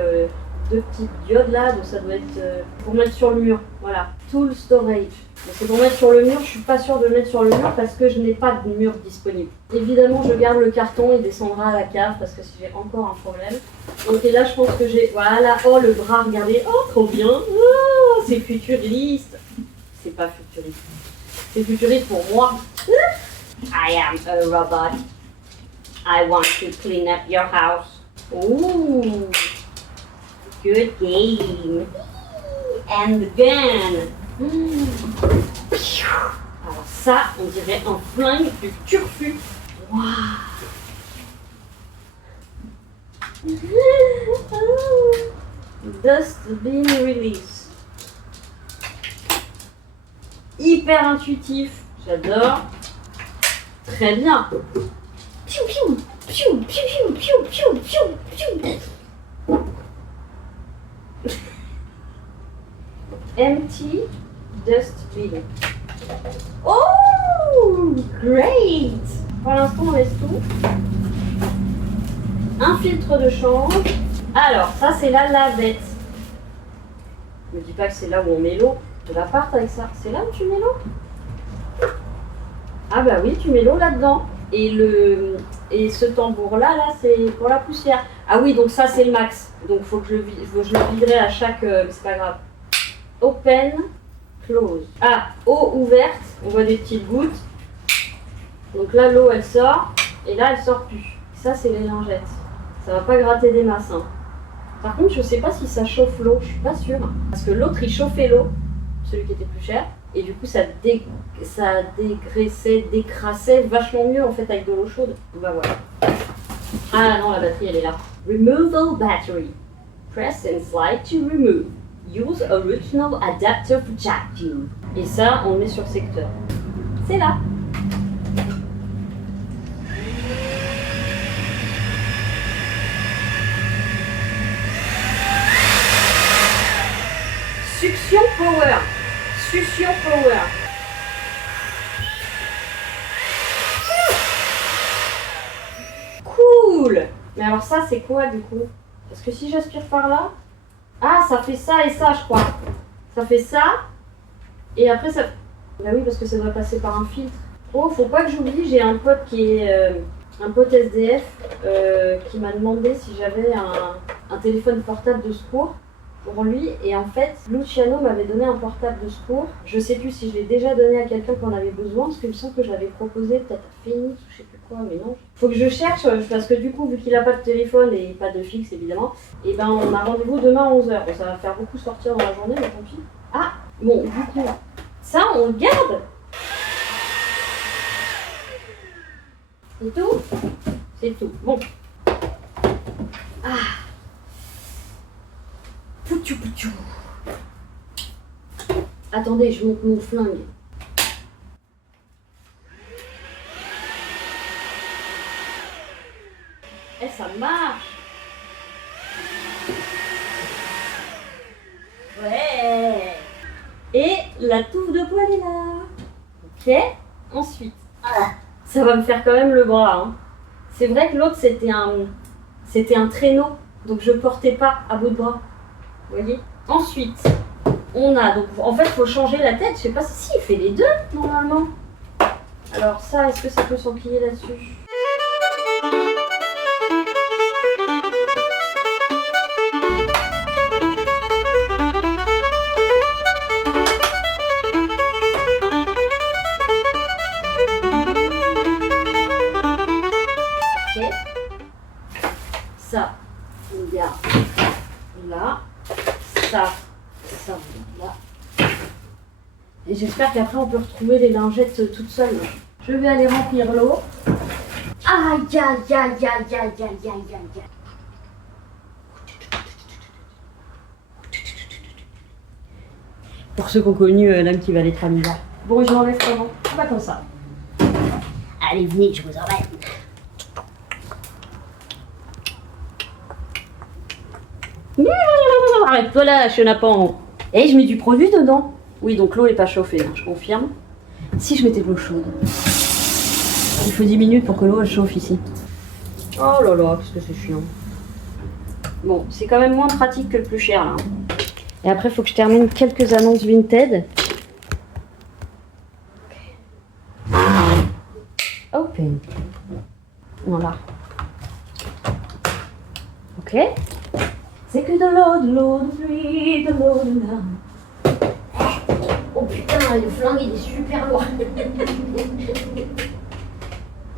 2 petites diodes là. Donc ça doit être pour mettre sur le mur. Voilà. Tool storage. Mais c'est pour mettre sur le mur. Je suis pas sûre de le mettre sur le mur parce que je n'ai pas de mur disponible. Évidemment, je garde le carton. Il descendra à la cave parce que j'ai encore un problème. Donc et là, je pense que j'ai. Voilà. Oh, le bras, regardez. Oh, trop bien. Oh, c'est futuriste. C'est pas futuriste. C'est futuriste pour moi. I am a robot. I want to clean up your house. Ooh, good game. And the gun. Alors ça, on dirait un flingue du turfu. Wow. Dust bin release. Hyper intuitif, j'adore. Très bien. Piou piou, piou piou piou piou piou piou. Empty dustbin. Oh, great. Pour l'instant, on laisse tout. Un filtre de change. Alors, ça, c'est la lavette. Ne me dis pas que c'est là où on met l'eau. De l'appart avec ça. C'est là où tu mets l'eau? Ah bah oui, tu mets l'eau là-dedans. Et ce tambour-là, c'est pour la poussière. Ah oui, donc ça, c'est le max. Donc faut que je le viderai à chaque... mais c'est pas grave. Open, close. Ah, eau ouverte. On voit des petites gouttes. Donc là, l'eau, elle sort. Et là, elle sort plus. Ça, c'est les lingettes. Ça va pas gratter des masses. Hein. Par contre, je sais pas si ça chauffe l'eau. Je suis pas sûre. Parce que l'autre, il chauffait l'eau. Celui qui était plus cher. Et du coup, ça dégraissait, décrassait vachement mieux en fait avec de l'eau chaude. Bah voilà. Ah non, la batterie elle est là. Removal battery. Press and slide to remove. Use original adapter jack tube. Et ça, on le met sur le secteur. C'est là. Suction power. Suction power. Cool. Mais alors ça c'est quoi du coup? Parce que si j'aspire par là, ah ça fait ça et ça je crois. Ça fait ça et après ça. Bah oui parce que ça doit passer par un filtre. Oh faut pas que j'oublie, j'ai un pote qui est un pote SDF qui m'a demandé si j'avais un téléphone portable de secours. Pour lui, et en fait, Luciano m'avait donné un portable de secours. Je sais plus si je l'ai déjà donné à quelqu'un qui en avait besoin, parce qu'il me semble que je l'avais proposé peut-être à Phoenix ou je sais plus quoi, mais non. Faut que je cherche, parce que du coup, vu qu'il a pas de téléphone et pas de fixe évidemment, et ben on a rendez-vous demain à 11h. Bon, ça va faire beaucoup sortir dans la journée, mais tant pis. Ah, bon, du coup, ça on le garde. C'est tout? C'est tout. Bon. Ah. Poutou, poutou. Attendez, je monte mon flingue. Eh, ça marche. Ouais. Et la touffe de poil est là. Ok. Ensuite, ça va me faire quand même le bras. Hein. C'est vrai que l'autre c'était un traîneau, donc je portais pas à bout de bras. Vous voyez. Ensuite, on a donc en fait il faut changer la tête. Je sais pas si il fait les deux normalement. Alors ça, est-ce que ça peut s'emplier là-dessus? Ça, on garde là, ça on garde là. Et j'espère qu'après on peut retrouver les lingettes toutes seules. Je vais aller remplir l'eau. Aïe aïe aïe aïe aïe aïe aïe aïe aïe. Pour ceux qui ont connu l'âme qui va les tramiller. Bon, je l'enlève comment? Pas comme ça. Allez, venez, je vous emmène. Arrête-toi là, chenapan. Et je mets du produit dedans. Oui, donc l'eau est pas chauffée, hein, je confirme. Si je mettais de l'eau chaude. Il faut 10 minutes pour que l'eau chauffe ici. Oh là là, qu'est-ce que c'est chiant. Bon, c'est quand même moins pratique que le plus cher là. Et après, il faut que je termine quelques annonces Vinted. Open. Voilà. Ok. C'est que de l'eau de pluie, de l'eau de mer. Oh putain, le flingue il est super lourd.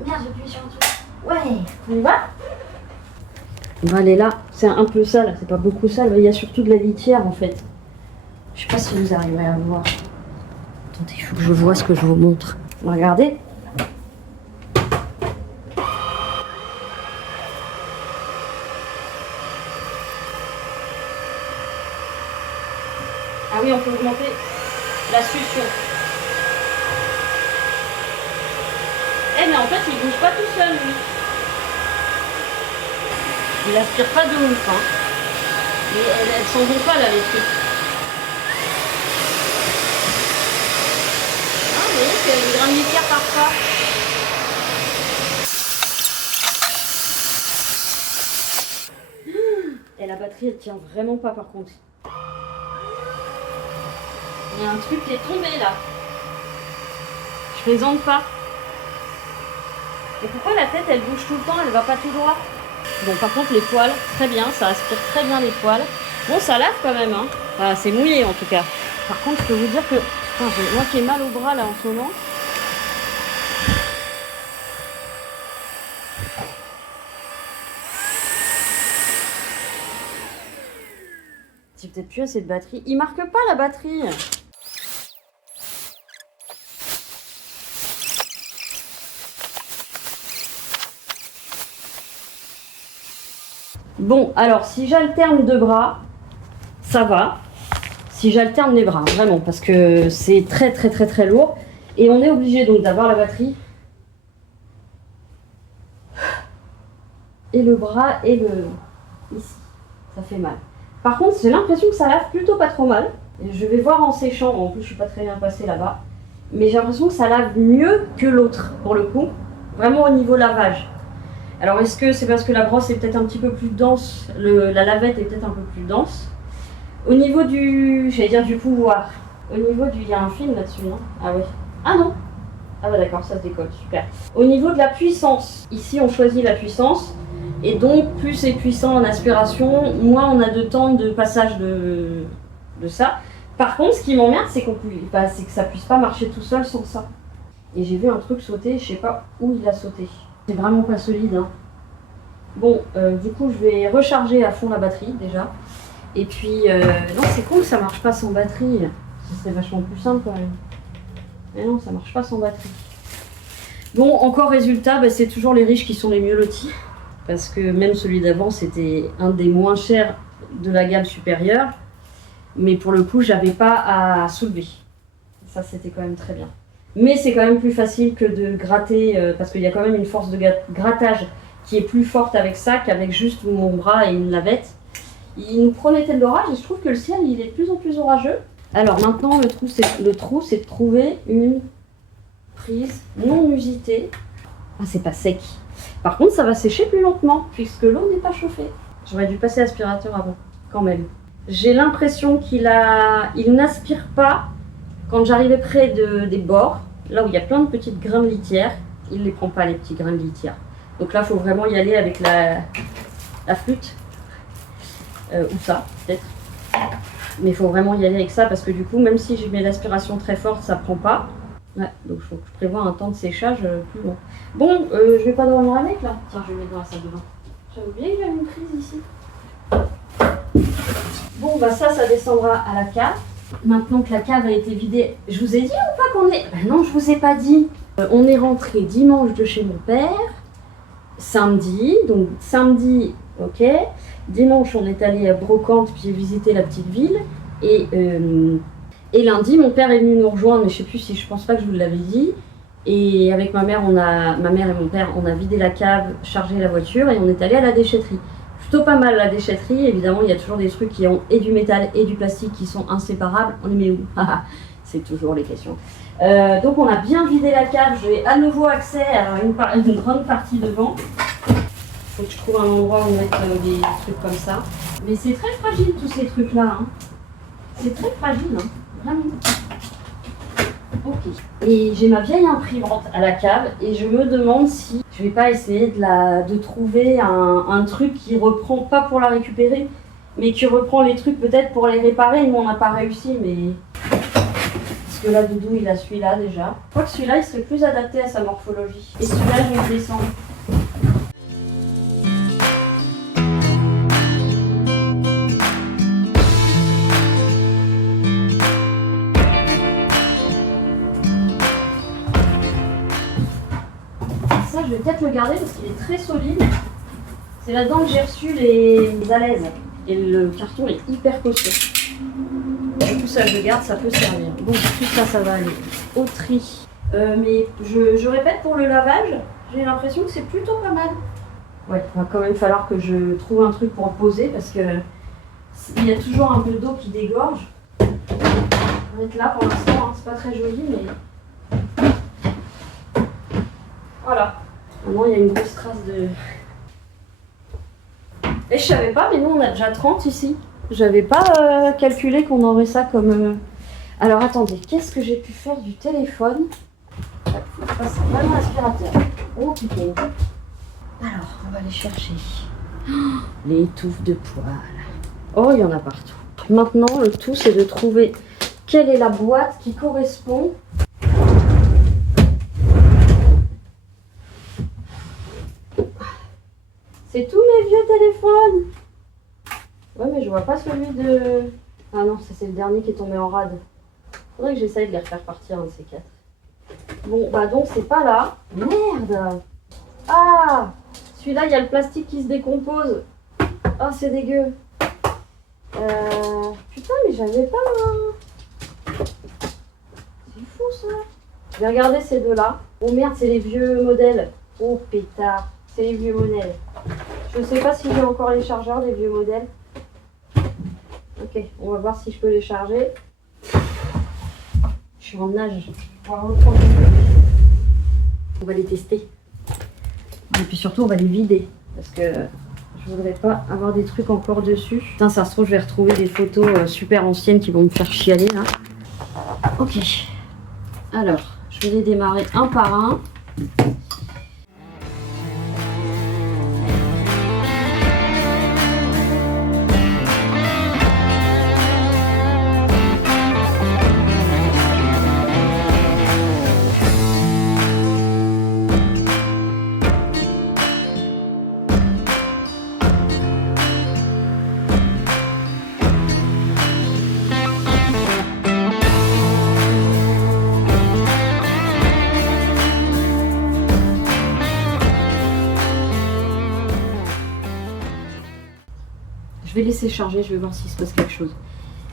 Merde, j'appuie sur un truc. Ouais, on y va? On va aller là. C'est un peu sale, c'est pas beaucoup sale, mais il y a surtout de la litière en fait. Je sais pas si vous arriverez à voir. Attendez, il faut que je vois ce que je vous montre. Regardez. Ah oui, on peut augmenter la succion. Eh mais en fait, il bouge pas tout seul, lui. Il aspire pas de ouf, hein. Mais elles s'en vont pas, là, les trucs. Ah, vous voyez qu'il y a une grande litière parfois. Et la batterie, elle tient vraiment pas, par contre. Il y a un truc qui est tombé là. Je plaisante pas. Et pourquoi la tête elle bouge tout le temps, elle va pas tout droit? Bon, par contre les poils, très bien, ça aspire très bien les poils. Bon, ça lave quand même, hein. Enfin, c'est mouillé en tout cas. Par contre, je peux vous dire que putain, moi qui ai mal au bras là en ce moment. J'ai peut-être plus assez de batterie. Il marque pas la batterie. Bon, alors, si j'alterne deux bras, ça va. Si j'alterne les bras, vraiment, parce que c'est très lourd. Et on est obligé donc d'avoir la batterie. Et le bras et le... ici. Ça fait mal. Par contre, j'ai l'impression que ça lave plutôt pas trop mal. Et je vais voir en séchant. En plus, je suis pas très bien passée là-bas. Mais j'ai l'impression que ça lave mieux que l'autre, pour le coup. Vraiment au niveau lavage. Alors, est-ce que c'est parce que la brosse est peut-être un petit peu plus dense, la lavette est peut-être un peu plus dense? Au niveau du... j'allais dire du pouvoir. Au niveau du... il y a un film là-dessus, non? Ah oui. Ah non. Ah bah d'accord, ça se décolle, super. Au niveau de la puissance, ici on choisit la puissance. Et donc, plus c'est puissant en aspiration, moins on a de temps de passage de ça. Par contre, ce qui m'emmerde, c'est c'est que ça puisse pas marcher tout seul sans ça. Et j'ai vu un truc sauter, je sais pas où il a sauté. C'est vraiment pas solide, hein. Bon, du coup, je vais recharger à fond la batterie, déjà. Et puis, non, c'est cool, ça marche pas sans batterie. Ce serait vachement plus simple, quand même. Mais non, ça marche pas sans batterie. Bon, encore résultat, bah, c'est toujours les riches qui sont les mieux lotis. Parce que même celui d'avant, c'était un des moins chers de la gamme supérieure. Mais pour le coup, j'avais pas à soulever. Ça, c'était quand même très bien. Mais c'est quand même plus facile que de gratter, parce qu'il y a quand même une force de grattage qui est plus forte avec ça qu'avec juste mon bras et une lavette. Il nous promettait de l'orage et je trouve que le ciel, il est de plus en plus orageux. Alors maintenant, le trou, c'est de trouver une prise non usitée. Ah, c'est pas sec. Par contre, ça va sécher plus lentement, puisque l'eau n'est pas chauffée. J'aurais dû passer l'aspirateur avant, quand même. J'ai l'impression il n'aspire pas quand j'arrivais près des bords, là où il y a plein de petites grains de litière. Il ne les prend pas, les petits grains de litière. Donc là, il faut vraiment y aller avec la flûte. Ou ça, peut-être. Mais il faut vraiment y aller avec ça, parce que du coup, même si je mets l'aspiration très forte, ça ne prend pas. Ouais, donc il faut que je prévoie un temps de séchage plus long. Bon, je vais pas dormir avec là. Tiens, je vais mettre dans la salle de bain. J'avais oublié que j'avais une prise ici. Bon, bah ça descendra à la cave. Maintenant que la cave a été vidée, je vous ai dit ou pas qu'on est... Ben non, je vous ai pas dit. On est rentré dimanche de chez mon père, samedi, donc samedi, ok. Dimanche, on est allé à Brocante, puis visiter la petite ville. Et lundi, mon père est venu nous rejoindre, mais je pense pas que je vous l'avais dit. Et avec ma mère et mon père, on a vidé la cave, chargé la voiture et on est allé à la déchetterie. Plutôt pas mal la déchetterie, évidemment, il y a toujours des trucs qui ont et du métal et du plastique qui sont inséparables. On les met où? C'est toujours les questions. Donc on a bien vidé la cave, j'ai à nouveau accès à une grande partie devant. Faut que je trouve un endroit où mettre des trucs comme ça. Mais c'est très fragile tous ces trucs-là. Hein. C'est très fragile, hein. Vraiment. Ok. Et j'ai ma vieille imprimante à la cave et je me demande si je vais pas essayer de trouver un truc qui reprend, pas pour la récupérer, mais qui reprend les trucs peut-être pour les réparer. Nous on n'a pas réussi, mais... Parce que là, Doudou, il a celui-là déjà. Je crois que celui-là, il serait plus adapté à sa morphologie. Et celui-là, je vais le descendre. Ça, je vais peut-être le garder parce qu'il est très solide. C'est là-dedans que j'ai reçu les alaises. Et le carton est hyper costaud. Du coup, ça, je le garde, ça peut servir. Bon, tout ça, ça va aller au tri. Mais je répète, pour le lavage, j'ai l'impression que c'est plutôt pas mal. Ouais, il va quand même falloir que je trouve un truc pour le poser parce que il y a toujours un peu d'eau qui dégorge. On va être là pour l'instant, hein. C'est pas très joli, mais... Voilà. Maintenant, il y a une grosse trace de... Et je savais pas, mais nous, on a déjà 30 ici. J'avais pas calculé qu'on aurait ça comme... Alors, attendez, qu'est-ce que j'ai pu faire du téléphone? Il faut que je passe vraiment l'aspirateur. Oh, putain. Alors, on va aller chercher les touffes de poils. Oh, il y en a partout. Maintenant, le tout, c'est de trouver quelle est la boîte qui correspond. C'est tous mes vieux téléphones. Ouais, mais je vois pas celui de... Ah non, ça c'est le dernier qui est tombé en rade. Faudrait que j'essaye de les refaire partir, un de ces quatre. Bon, bah donc c'est pas là. Merde. Ah, celui-là, il y a le plastique qui se décompose. Ah, c'est dégueu. Putain, mais j'avais pas... C'est fou, ça. Je vais regarder ces deux-là. Oh merde, c'est les vieux modèles. Oh, pétard. C'est les vieux modèles. Je sais pas si j'ai encore les chargeurs des vieux modèles. Ok, on va voir si je peux les charger. Je suis en nage. On va les tester. Et puis surtout, on va les vider. Parce que je voudrais pas avoir des trucs encore dessus. Putain, ça se trouve, je vais retrouver des photos super anciennes qui vont me faire chialer là. Ok. Alors, je vais les démarrer un par un. Je vais laisser charger, je vais voir s'il se passe quelque chose.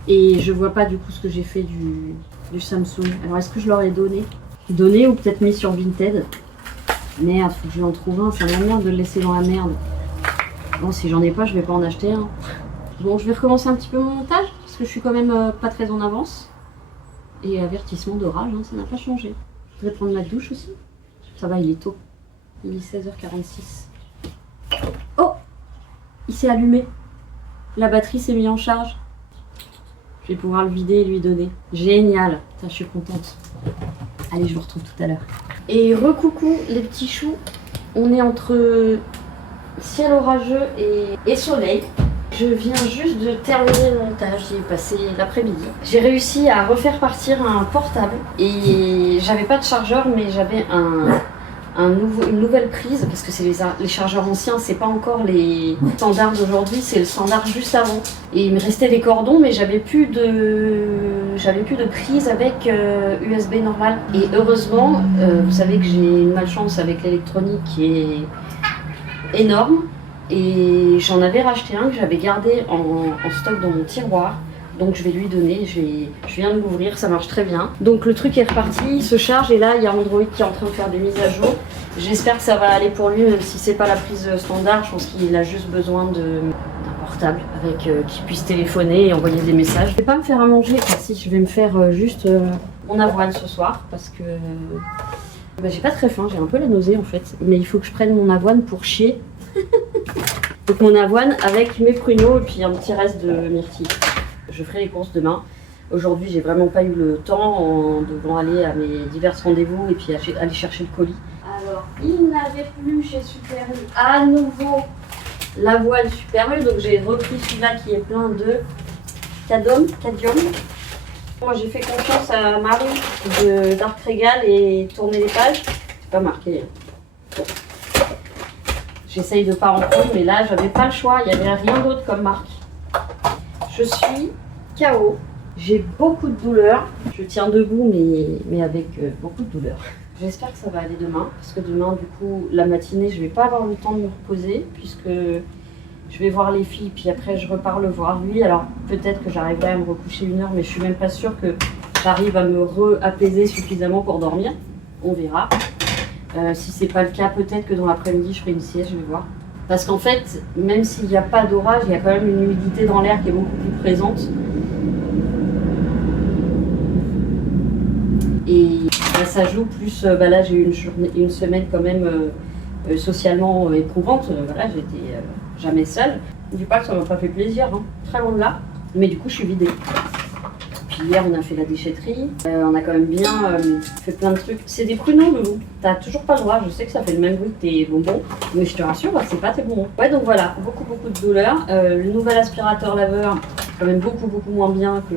Et je vois pas du coup ce que j'ai fait du Samsung. Alors est-ce que je leur ai donné? Donné ou peut-être mis sur Vinted? Merde, faut que je lui en trouve un, ça m'emmerde de le laisser dans la merde. Bon, si j'en ai pas, je vais pas en acheter un. Bon, je vais recommencer un petit peu mon montage, parce que je suis quand même pas très en avance. Et avertissement d'orage, hein, ça n'a pas changé. Je vais prendre ma douche aussi. Ça va, il est tôt. Il est 16h46. Oh! Il s'est allumé. La batterie s'est mise en charge. Je vais pouvoir le vider et lui donner. Génial. Ça, je suis contente. Allez, je vous retrouve tout à l'heure. Et recoucou les petits choux. On est entre ciel orageux et soleil. Je viens juste de terminer le montage, j'y ai passé l'après-midi. J'ai réussi à refaire partir un portable et j'avais pas de chargeur mais j'avais une nouvelle prise parce que c'est les chargeurs anciens, c'est pas encore les standards d'aujourd'hui, c'est le standard juste avant. Et il me restait des cordons mais j'avais plus de prise avec USB normal. Et heureusement, vous savez que j'ai une malchance avec l'électronique qui est énorme. Et j'en avais racheté un que j'avais gardé en stock dans mon tiroir. Donc je vais lui donner, je viens de l'ouvrir, ça marche très bien. Donc le truc est reparti, il se charge et là il y a Android qui est en train de faire des mises à jour. J'espère que ça va aller pour lui, même si c'est pas la prise standard, je pense qu'il a juste besoin d'un portable avec qui puisse téléphoner et envoyer des messages. Je vais pas me faire à manger, si je vais me faire juste mon avoine ce soir parce que j'ai pas très faim, j'ai un peu la nausée en fait. Mais il faut que je prenne mon avoine pour chier. Donc mon avoine avec mes pruneaux et puis un petit reste de myrtille. Je ferai les courses demain. Aujourd'hui, j'ai vraiment pas eu le temps en devant aller à mes divers rendez-vous et puis aller chercher le colis. Alors, il n'avait plus chez Super U à nouveau l'avoine Super U. Donc j'ai repris celui-là qui est plein de cadmium. Moi j'ai fait confiance à Marie de Dark Regal et tourner les pages. C'est pas marqué. J'essaye de pas en prendre, mais là, j'avais pas le choix. Il n'y avait rien d'autre comme marque. Je suis KO. J'ai beaucoup de douleurs. Je tiens debout, mais avec beaucoup de douleurs. J'espère que ça va aller demain. Parce que demain, du coup, la matinée, je vais pas avoir le temps de me reposer. Puisque je vais voir les filles, puis après, je repars le voir lui. Alors, peut-être que j'arriverai à me recoucher 1 heure, mais je suis même pas sûre que j'arrive à me apaiser suffisamment pour dormir. On verra. Si c'est pas le cas, peut-être que dans l'après-midi je ferai une sieste, je vais voir. Parce qu'en fait, même s'il n'y a pas d'orage, il y a quand même une humidité dans l'air qui est beaucoup plus présente. Et ça joue plus, là j'ai eu une semaine quand même socialement éprouvante. Voilà, j'étais jamais seule. Je dis pas que ça m'a pas fait plaisir, hein. Très loin de là. Mais du coup je suis vidée. Hier, on a fait la déchetterie. On a quand même bien fait plein de trucs. C'est des pruneaux, Loulou. T'as toujours pas le droit. Je sais que ça fait le même bruit que tes bonbons. Mais je te rassure, c'est pas tes bonbons. Ouais, donc voilà, beaucoup de douleurs. Le nouvel aspirateur laveur, quand même beaucoup moins bien que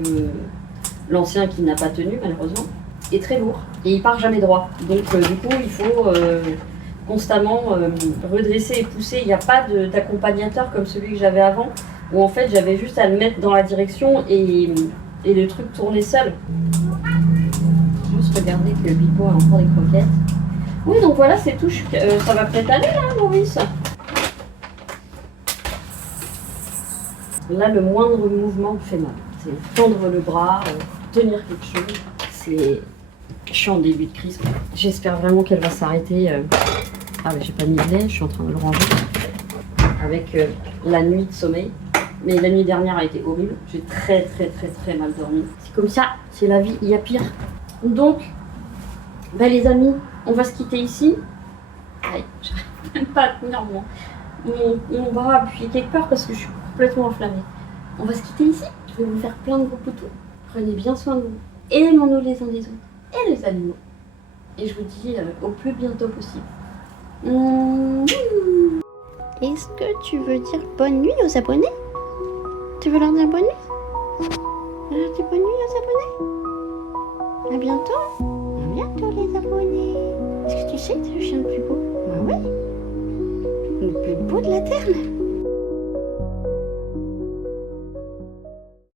l'ancien qui n'a pas tenu, malheureusement. Et très lourd. Et il part jamais droit. Donc du coup, il faut constamment redresser et pousser. Il n'y a pas d'accompagnateur comme celui que j'avais avant. Où en fait, j'avais juste à le mettre dans la direction et le truc tournait seul. Juste regarder que Bipo a encore des croquettes. Oui, donc voilà, c'est tout. Ça va peut-être aller là, Maurice. Là, le moindre mouvement me fait mal. C'est tendre le bras, tenir quelque chose. Je suis en début de crise. J'espère vraiment qu'elle va s'arrêter. Ah, mais j'ai pas mis de lait, je suis en train de le ranger. Avec la nuit de sommeil. Mais la nuit dernière a été horrible. J'ai très mal dormi. C'est comme ça, c'est la vie, il y a pire. Donc, les amis, on va se quitter ici. Aïe, j'arrive même pas à tenir mon bras appuyé quelque part parce que je suis complètement enflammée. On va se quitter ici. Je vais vous faire plein de gros poutous. Prenez bien soin de vous. Aimons-nous les uns les autres et les animaux. Et je vous dis au plus bientôt possible. Est-ce que tu veux dire bonne nuit aux abonnés? Tu veux leur dire bonne nuit? Tu veux leur dire bonne nuit aux abonnés? À bientôt. À bientôt les abonnés. Est-ce que tu sais que c'est le chien le plus beau? Bah oui. Le plus beau de la Terre.